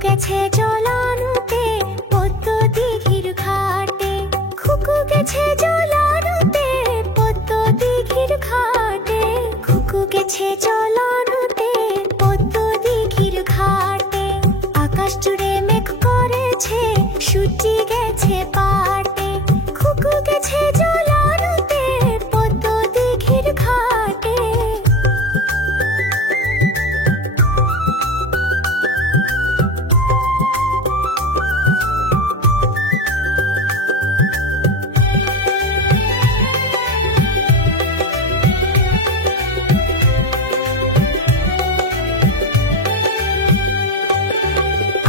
গেছে জলানুতে পদ্ম দিঘির ঘাটে, খুকু গেছে জলানুতে পদ্ম দিঘির ঘাটে, খুকু গেছে জলানুতে পদ্ম দিঘির ঘাটে। আকাশ জুড়ে মেঘ করেছে, সূর্য গেছে পাটে, খুকু গেছে জলানুতে পদ্ম দিঘির ঘাটে।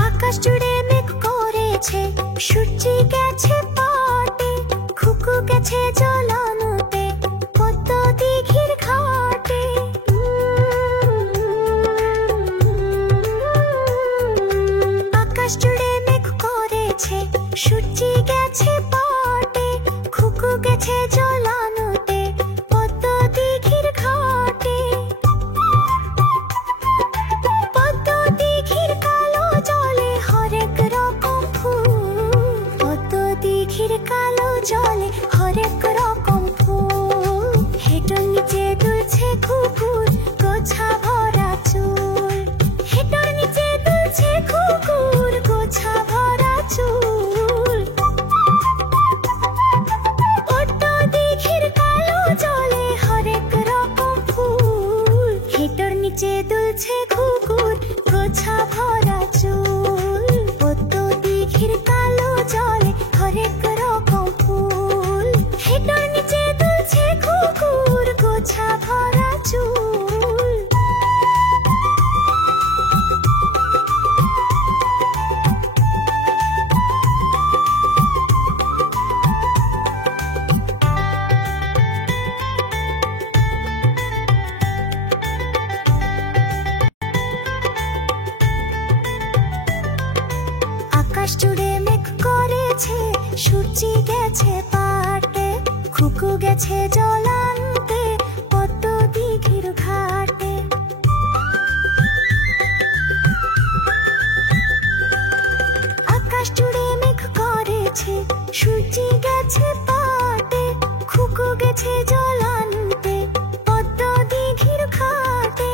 আকাশ জুড়ে মেঘ করেছে, সূর্য গেছে পাটে, খুকু গেছে জলানুতে পদ্ম দিঘির ঘাটে। আকাশ জুড়ে মেঘ করেছে, সূর্য গেছে পাটে, খুকু গেছে জলানুতে পদ্ম দিঘির ঘাটে। পদ্ম দিঘির কালো জলে হরেক রকম ফুল, পদ্ম দিঘির কালো জলে হরেক রকম ফুল। হেঁটোর নিচে দুলছে কুকুর, গোছা ভরা চুল, হেঁটোর নিচে দুলছে কুকুর, গোছা ভরা চুল। পদ্ম দিঘির কালো জলে হরেক রকম ফুল, হেঁটোর নিচে দুলছে কুকুর, গোছা ভরা চুল। পদ্ম দিঘির কালো জলে হরেক রকম ফুল, হেঁটোর নিচে দুলছে কুকুর, গোছা ভরা চুল। আকাশ জুড়ে মেঘ করেছে, সূর্য গেছে পাটে, খুকু গেছে জলানুতে পদ্ম দিঘির ঘাটে। আকাশ জুড়ে মেঘ করেছে, সূর্য গেছে পাটে, খুকু গেছে জলানুতে পদ্ম দিঘির ঘাটে।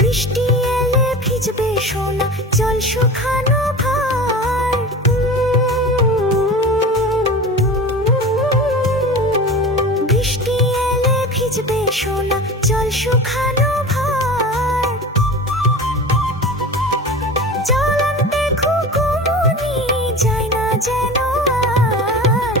বৃষ্টি এলে ভিজবে সোনা, জল শুকানো ভার। বৃষ্টি এলে ভিজবে সোনা, জল শুকানো ভার। জল আনতে খুকুমনি যায় না যেন আর।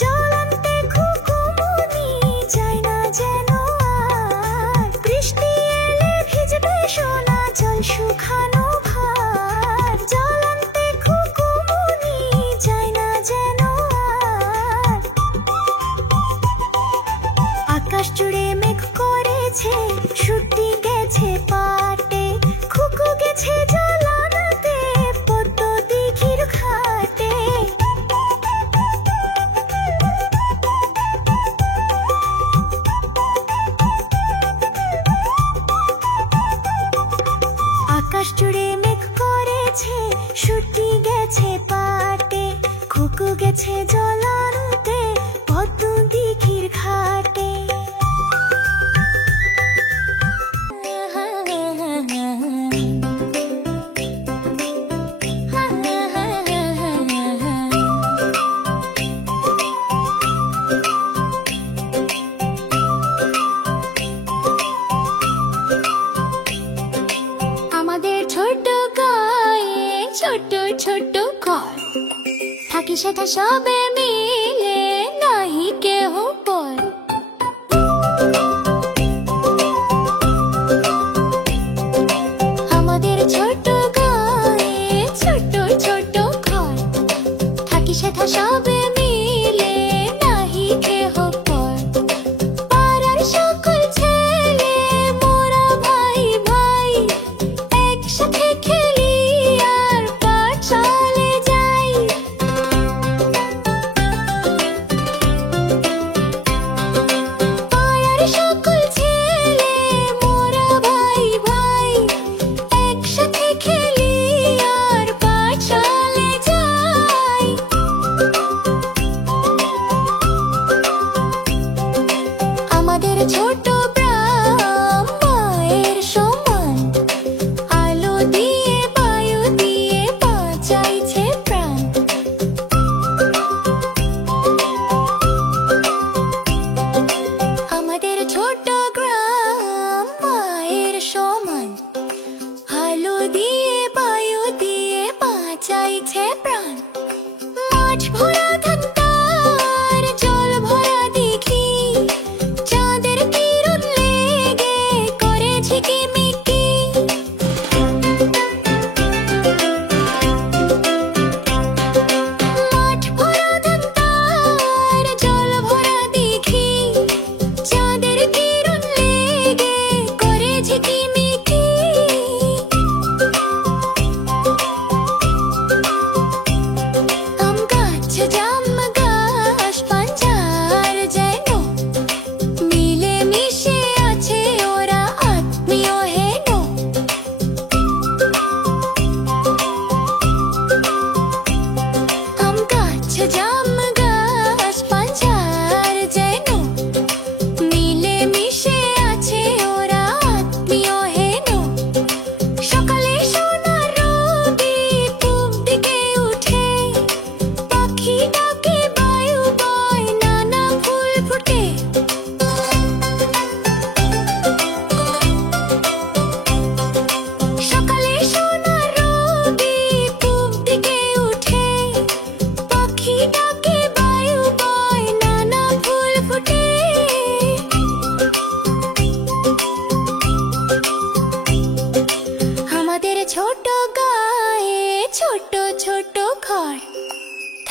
জল আনতে খুকুমনি যায় না যেন আর। বৃষ্টি এলে ভিজবে সোনা, জল শুকানো ভার। জল আনতে খুকুমনি যায় না যেন আর। আকাশ জুড়ে মেঘ করেছে, সূর্য গেছে পাটে, খুকু গেছে জলানুতে পদ্ম দিঘির ঘাটে। আকাশ জুড়ে মেঘ করেছে, সূর্য গেছে পাটে, খুকু গেছে জলানুতে পদ্ম দিঘির ঘাটে। আমাদের ছোট গায়ে ছোট ছোট ঘর, থাকি সেটা সবে মিলে নাহি কেহ পর। আমাদের ছোট গায়ে ছোট ছোট ঘর, থাকি সেটা সবে মিলে নাহি কেহ পর। পাড়ার সকল ছেলে মোরা ভাই ভাই, একসাথে খেলি আর পাঠশালে যাই।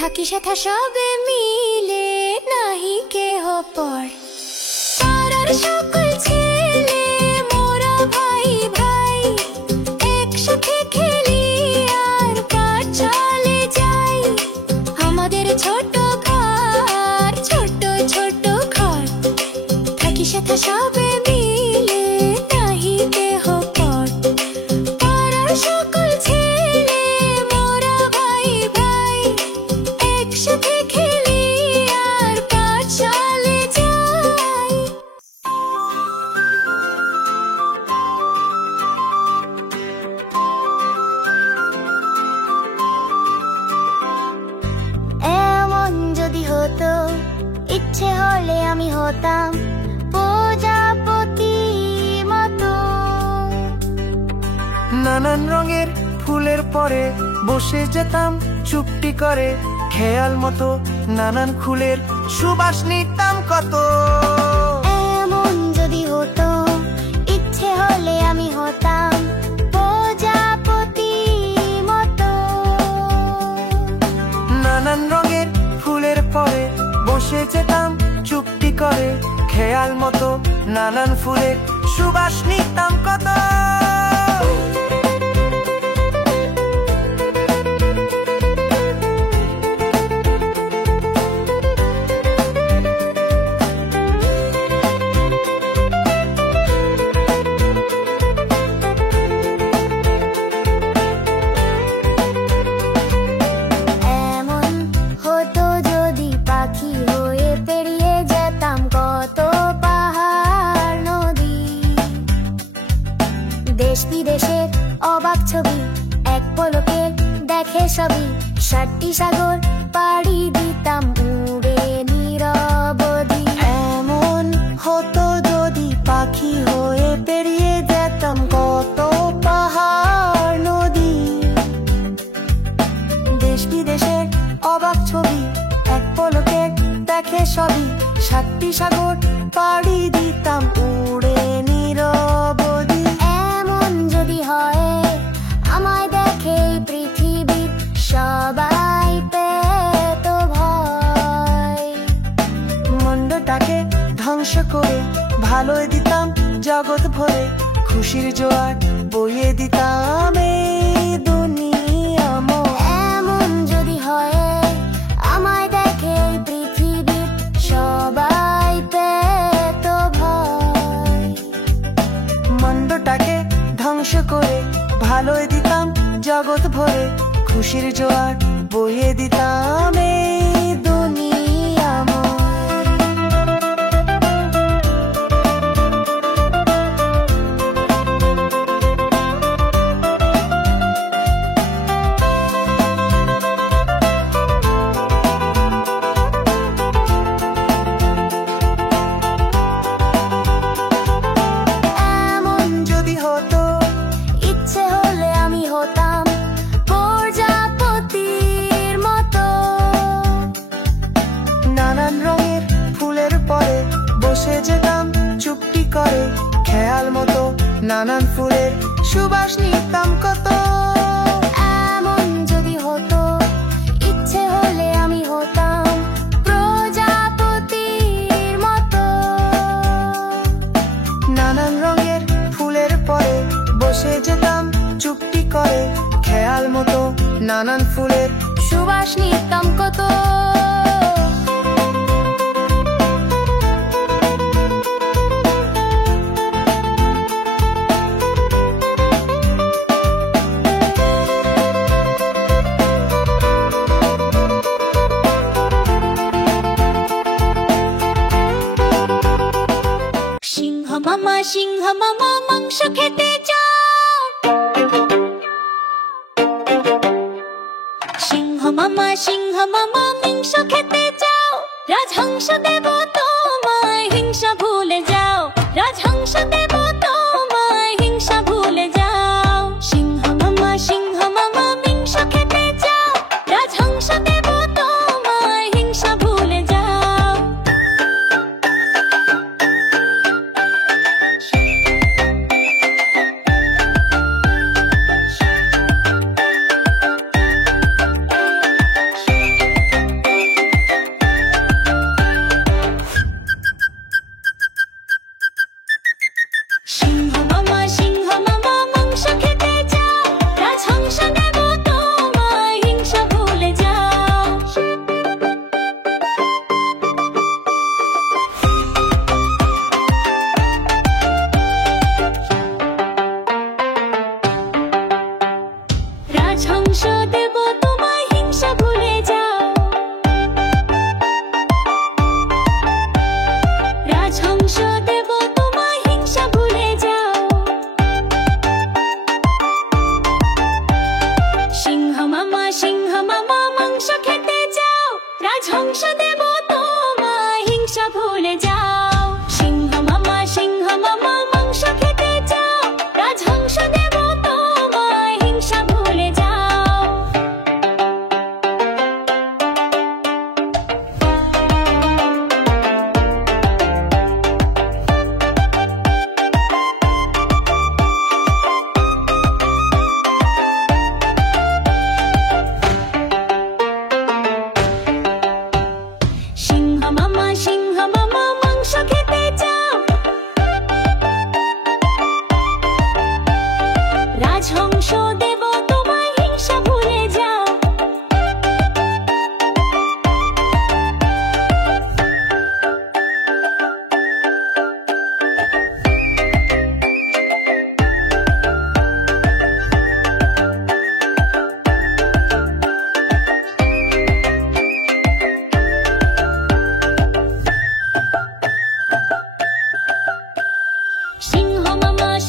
থাকি সেথা সবে মিলে নাহি কেহ পর। পাড়ার সকল ছেলে মোরা ভাই ভাই, একসাথে খেলি আর পাঠশালে যাই। আমাদের ছোট ঘর, ছোট ছোট ঘর, থাকি সেথা সবে মিলে নাহি কেহ পর। পাড়ার সকল ছেলে মোরা ভাই ভাই, একসাথে খেলি আর পাঠশালে যাই। এমন যদি হতো, ইচ্ছে হলে আমি হতাম প্রজাপতি মতো। নানান রঙের ফুলের পরে বসে যেতাম চুপটি করে, খেয়াল মতো নানান ফুলের সুবাস নিতাম কত। এমন যদি হতো, ইচ্ছে হলে আমি হতাম প্রজাপতি মতো। নানান রঙের ফুলের পরে বসে যেতাম চুপটি করে, খেয়াল মতো নানান ফুলের সুবাস নিতাম কত। এমন হতো যদি পাখি হয়ে পেরিয়ে যেতাম কত পাহাড় নদী। দেশ বিদেশের অবাক ছবি এক পলকে দেখে সবই, 7টি সাগর পাড়ি দিতাম উড়ে নিরবধি। এমন হতো যদি পাখি হয়ে পেরিয়ে যেতাম কত পাহাড় নদী। দেশ বিদেশের অবাক ছবি এক পলকে দেখে সবই, 7টি সাগর পাড়ি দিতাম উড়ে নিরবধি। এমন যদি হয়, আমায় দেখে এই পৃথিবীর সবাই পেত ভয়। মন্দটাকে ধ্বংস করে ভালোই দিতাম জগৎ ভরে, খুশির জোয়ার বইয়ে দিতাম এই দুনিয়াময়। এমন যদি হয়, আমায় দেখে এই পৃথিবীর সবাই পেত ভয়। মন্দটাকে ধ্বংস করে ভালোই দিতাম জগৎ ভরে, খুশির জোয়ার বইয়ে দিতাম এই দুনিয়াময়। এমন যদি হতো, ইচ্ছে হলে আমি হতাম প্রজাপতির মতো। নানান রঙের ফুলের পরে বসে যেতাম চুপটি করে, খেয়াল মতো নানান ফুলের সুবাস নিতাম কত। এমন যদি হতো, ইচ্ছে হলে আমি হতাম প্রজাপতির মতো। নানান রঙের ফুলের পরে বসে যেতাম চুপটি করে, খেয়াল মতো নানান ফুলের সুবাস নিতাম কত। সিংহ মামা মাংস খেতে চাও। সিংহ মামা মাংস খেতে চাও, রাজহংস দেব তোমায় হিংসা ভুলে যাও। রাজহংস দেব তোমায় হিংসা ভুলে যাও। সিংহ মামা মাংস খেতে চাও, রাজহংস দেব তোমায় হিংসা ভুলে যাও। রাজহংস দেব তোমায়, হিংসা ভুলে যাও। সিংহ মামা মাংস খেতে চাও, রাজহংস দেব তোমায়, হিংসা ভুলে যাও। সিংহ মামা মাংস খেতে চাও, রাজহংস দেব তোমায়, হিংসা ভুলে যাও।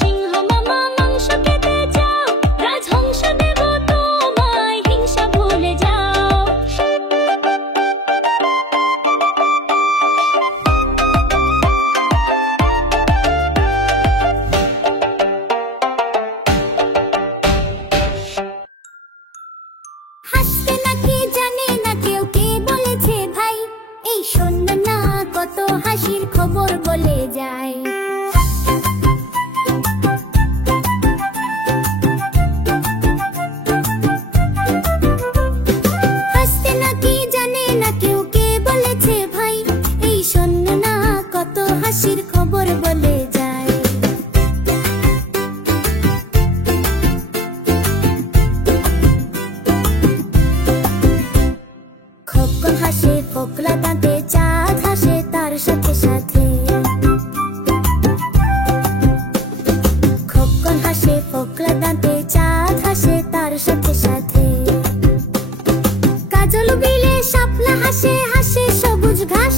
সিংহ মামা মাংস খেতে চাও, রাজহংস দেব তোমায়, হিংসা ভুলে যাও। হাসতে নাকি জানে না কেউ, কে বলেছে ভাই, এই শোন না কত হাসির খবর বলে যায়। হাসতে নাকি জানে না কেউ, কে বলেছে ভাই, এই শোন না কত হাসির খবর বলে যায়। খোকন হাসে ফোকলা দাঁতে, চাঁদ হাসে তার সাথে সাথে। খোকন হাসে ফোকলা দাঁতে, চাঁদ হাসে তার সাথে সাথে। কাজল বিলে শাপলা হাসে হাসে সবুজ ঘাস।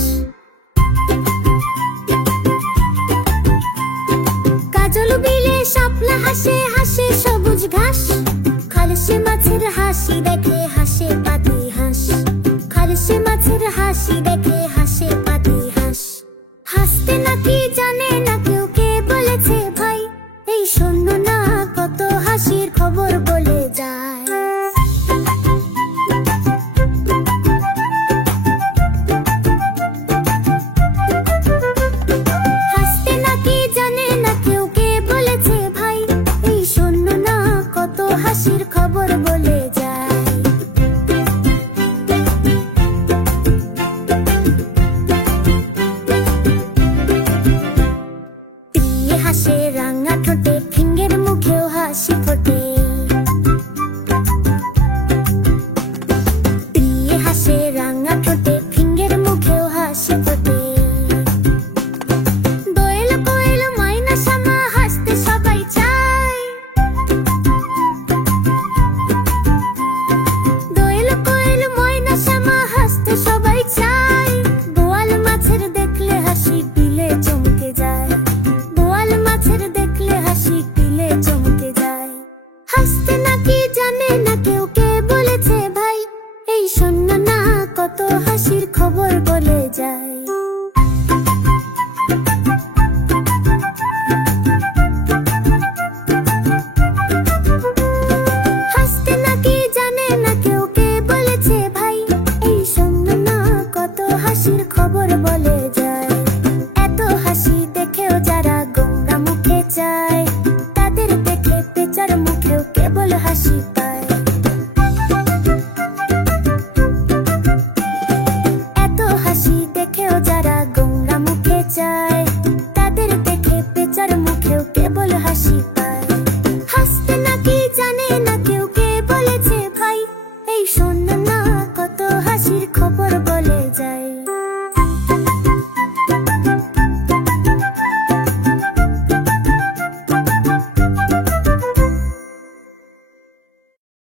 কাজল বিলে শাপলা হাসে হাসে সবুজ ঘাস। খালসে মাছের হাসি দেখে হাসে পাতি হাঁস। খালসে মাছের হাসি দেখে হাসে পাতি হাঁস। হাসতে নাকি জানে না কেউ, কে বলেছে ভাই, এই শোন না কত হাসির খবর বলে যায়। হাসতে নাকি জানে না কেউ, কে বলেছে ভাই, এই শোন না কত হাসির খবর বলে যায়। টিয়ে হাসে রাঙা ঠোঁটে, ফিঙ্গের মুখেও হাসি ফোটে। টিয়ে হাসে রাঙা ঠোঁটে, ফিঙ্গের মুখেও হাসি ফোটে। দোয়েল কোয়েল ময়না শ্যামা হাসতে সবাই চায়। দোয়েল কোয়েল ময়না শ্যামা হাসতে সবাই চায়। বোয়াল মাছের দেখলে হাসি পিলে চমকে যায়। বোয়াল মাছের দেখলে হাসি পিলে চমকে যায়। হাসতে নাকি জানে না কেউ, কে বলেছে ভাই, এই শোন না কত হাসির খবর বলে যায়। হাসতে নাকি জানে না কেউ, কে বলেছে ভাই, এই শোন না কত হাসির খবর।